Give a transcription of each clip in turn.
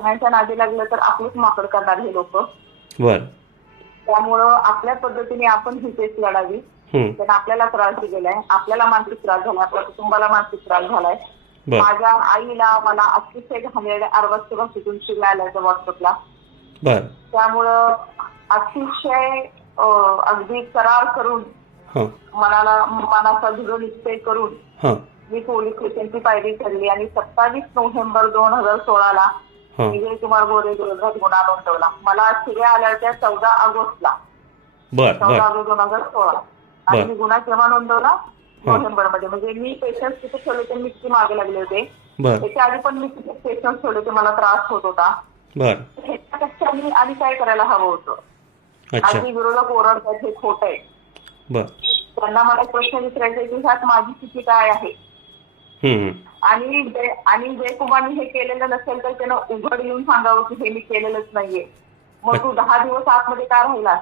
सगळ्यांच्या नादी लागलं तर आपलीच माकड करणार हे लोक. बर. त्यामुळं आपल्या पद्धतीने आपण ही केस लढावी. हम्म, त्यांना आपल्याला त्रास दिलेला आहे आपल्याला मानसिक त्रास झालाय. आपल्या कुटुंबाला मानसिक त्रास झालाय. बर. माझ्या आईला मला अतिशय घाणेरड्या अर्वाच्य भाषेतून शिव्या आल्याचं व्हॉट्सअपला. बर. त्यामुळं अतिशय अं, अगदी करार करून हां. मनाला मनाचा दृढ निश्चय करून हां. मी पोलीस स्टेशनची पायरी ठरली आणि सत्तावीस नोव्हेंबर दोन हजार सोळाला विजय कुमार गोरे विरोधात गुन्हा नोंदवला. मला शिव्या आल्या त्या चौदा ऑगस्टला. बर चौदा ऑगस्ट दोन हजार सोळा. आणि. मी गुन्हा केव्हा नोंदवला? नोव्हेंबरमध्ये म्हणजे मी पेशंट तिथे ठेवले ते मी किती मागे लागले होते. त्याच्या आधी पण मी तिथे पेशंट ठेवले होते मला त्रास होत होता. ह्याच्यापेक्षा मी आणि काय करायला हवं होतं? आणि विरोधक ओरडतात हे खोट आहे. त्यांना मला एक प्रश्न विचारायचा की ह्यात माझी स्थिती काय आहे. आणि आणि जयकुमारने हे केलेलं नसेल तर त्यानं उघड येऊन सांगावं की हे मी केलेलंच नाहीये. मग तू दहा दिवस आतमध्ये का राहिला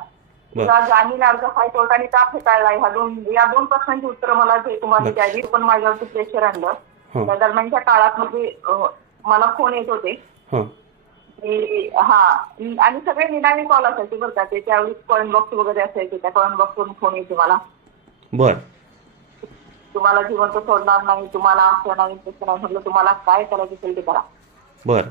तुला जामीन अर्ज हायकोर्टाने का फेटाळला? ह्या दोन या दोन प्रश्नांची उत्तरं मला जयकुमारने द्यावी पण माझ्यावरती प्रेशर आणलं. हं. त्या दरम्यानच्या काळात म्हणजे मला फोन येत होते. हां. हा आणि सगळे निनावी कॉल असायचे बरं का ते त्यावेळी कॉइन बॉक्स वगैरे असायचे त्या कॉइन बॉक्सवरून फोन यायचे मला. बर. तुम्हाला जिवंत सोडणार नाही तुम्हाला असं नाही तसं नाही म्हटलं तुम्हाला काय करायचं असेल ते करा. बर.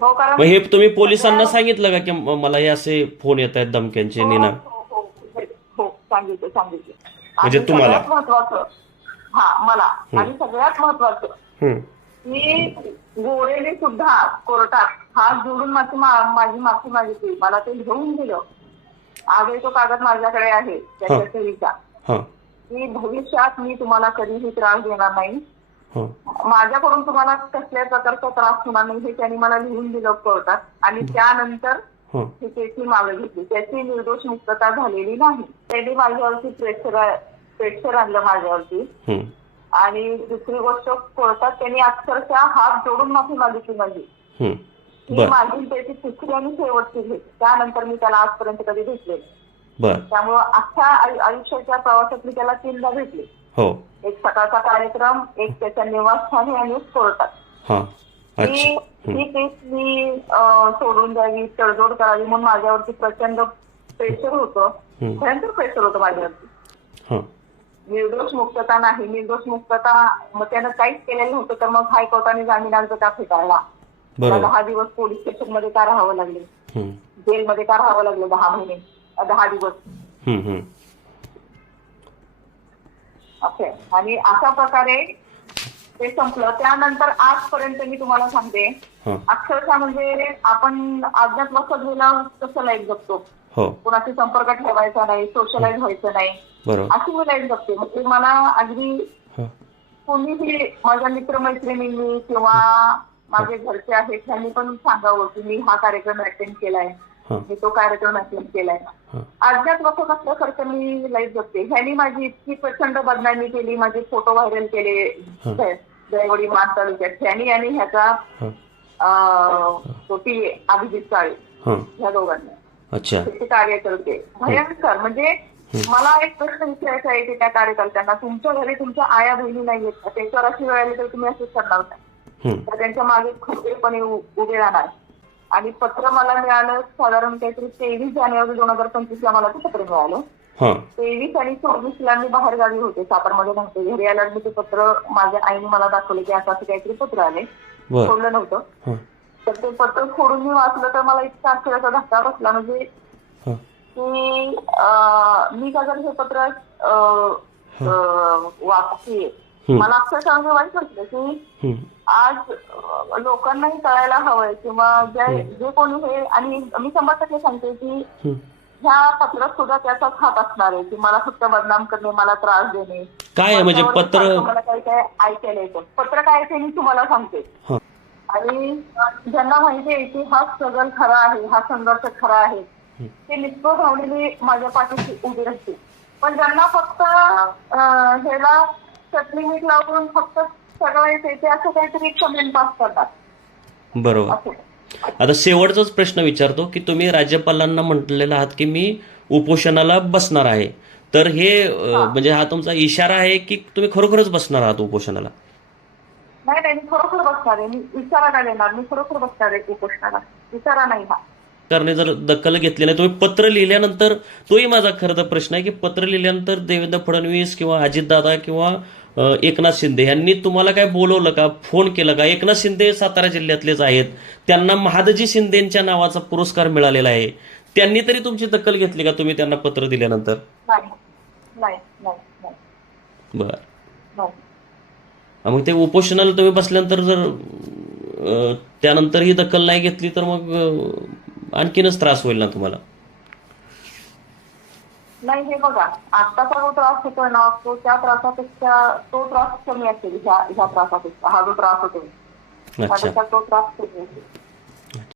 हो कारण हे तुम्ही पोलिसांना सांगितलं का की म- मला हे असे फोन येत आहेत धमक्यांचे निना? हो, हो, हो, हो सांगितलं सांगितलं. म्हणजे आणि तुम्हाला? सगळ्यात महत्वाचं हा मला. आणि सगळ्यात महत्वाचं हम्म, की गोरेने सुद्धा कोर्टात हात जोडून माझी मा- माझी माफी मागितली. मला ते घेऊन दिलं आजही तो कागद माझ्याकडे आहे त्याच्या सहीचा हां. की भविष्यात मी तुम्हाला कधीही त्रास देणार नाही. हां. माझ्याकडून तुम्हाला कसल्याही प्रकारचा त्रास होणार नाही हे त्यांनी मला लिहून दिलं कोर्टात आणि त्यानंतर हां. केसची मागे घेतली. त्याची निर्दोष मुक्तता झालेली नाही. त्यांनी माझ्यावरती प्रेशर प्रेशर आणलं माझ्यावरती. आणि दुसरी गोष्ट कोर्टात त्यांनी अक्षरशः हात जोडून माफी मागितली माझी. ही. माझी त्याची तिसरी आणि शेवटची भेट. त्यानंतर मी त्याला आजपर्यंत कधी भेटले त्यामुळं अख्ख्या आयु- आयुष्याच्या प्रवासात मी त्याला तीनदा भेटले. हो. एक सकाळचा कार्यक्रम एक त्याच्या निवासस्थानी आणि एक कोर्टात. हां. केस मी सोडून द्यावी तडजोड करावी म्हणून माझ्यावरती प्रचंड प्रेशर होतं. भयंकर प्रेशर होतं माझ्यावरती. हां. निर्दोष मुक्तता नाही. निर्दोष मुक्तता मग त्यानं काहीच केलेलं नव्हतं तर मग हायकोर्टाने जामीन अर्ज का फेटाळला? दहा दिवस पोलीस स्टेशनमध्ये का राहावं लागले? जेलमध्ये का राहावं लागलं दहा महिने? दहा दिवस. असे आणि अशा प्रकारे ते संपलं. त्यानंतर आजपर्यंत मी तुम्हाला सांगते. हां. अक्षरशः म्हणजे आपण अज्ञात गेल्यावर कसं लाईफ जगतो? हो. कुणाशी संपर्क ठेवायचा नाही सोशलाइज व्हायचं नाही. अशी मी लाईफ जगते. म्हणजे मला अगदी हां. कोणीही माझ्या मित्रमैत्रिणींनी किंवा माझे घरचे आहेत त्यांनी पण सांगावं की मी हा कार्यक्रम अटेंड केलाय. हां. मी तो कार्यक्रम अटेंड केलाय. अज्ञात लोक असल्यासारखं मी लाईफ जगते ह्यांनी माझी इतकी प्रचंड बदनामी केली माझे फोटो व्हायरल केले. जय- जयवडी मान तालुक्यात. ह्यांनी आणि ह्याचा तो अभिजित काळे ह्या दोघांनी. अच्छा. त्याचे कार्यकर्ते भयंकर. म्हणजे मला एक प्रश्न विचारायचा आहे की त्या कार्यकर्त्यांना तुमच्या घरी तुमच्या आया बहिणी का? त्यांच्यावर अशी वेळ आली तर तुम्ही असंच करणार नाही तर त्यांच्या मागे खंबीरपणे उभे राहणार. आणि पत्र मला मिळालं साधारण काहीतरी तेवीस जानेवारी दोन हजार पंचवीस ला मला ते पत्र मिळालं. तेवीस आणि चोवीस ला मी बाहेर गावी होते सातारमध्ये नव्हते. घरी आल्यावर मी ते पत्र माझ्या आईने मला दाखवले की असं असं काहीतरी पत्र आले सोडलं नव्हतं. हां. तर ते पत्र फोडून मी वाचलं तर मला इतका आश्चर्याचा धक्का बसला. म्हणजे की मी का जर हे पत्र वाचते. मला अक्षरशः म्हणजे वाईट वाटलं की आज लोकांनाही कळायला हवंय किंवा जे जे कोणी हे आणि मी टक्के सांगते की. ह्या पत्रात सुद्धा त्याचाच हात असणार आहे की मला फक्त बदनाम करणे मला त्रास देणे. काय म्हणजे पत्र मला काही काय ऐकायला येतं. पत्र काय आहे ते मी तुम्हाला सांगते. आणि ज्यांना माहिती आहे की हा स्ट्रगल खरा आहे हा संघर्ष खरा आहे ते निष्ठोर भावनेने माझ्या पाठीशी उभी राहते पण ज्यांना फक्त ह्याला चटणी मीठ लावून फक्त सगळं येते ते असं काहीतरी कमेंट पास करतात. बरोबर. आता शेवटचाच प्रश्न विचारतो की तुम्ही राज्यपालांना म्हटलेला आहात की मी उपोषणाला बसणार आहे. तर हे म्हणजे हा तुमचा इशारा आहे की तुम्ही खरोखरच बसणार आहात उपोषणाला? नाही नाही मी खरोखर बसणार आहे. मी विचारा नाही देणार. मी खरोखर बसणार आहे उपोषणाला. विचारा नाही हा. सरकारने जर दखल घेतली नाही तुम्ही पत्र लिहिल्यानंतर तोही माझा खरं तर प्रश्न आहे की पत्र लिहिल्यानंतर देवेंद्र फडणवीस किंवा अजितदादा किंवा एकनाथ शिंदे यांनी तुम्हाला काय बोलवलं का फोन केलं का? एकनाथ शिंदे सातारा जिल्ह्यातलेच आहेत. त्यांना महादजी शिंदेच्या नावाचा पुरस्कार मिळालेला आहे. त्यांनी तरी तुमची दखल घेतली का तुम्ही त्यांना पत्र दिल्यानंतर? बर. मग ते उपोषणाला तुम्ही बसल्यानंतर जर त्यानंतर ही दखल नाही घेतली तर मग आणखीनच त्रास होईल ना तुम्हाला? नाही हे बघा आत्ताचा जो त्रास होतोय ना तो त्या त्रासापेक्षा तो त्रास कमी असेल ह्या ह्या त्रासापेक्षा हा जो त्रास होतोय. तो त्रास कमी असेल.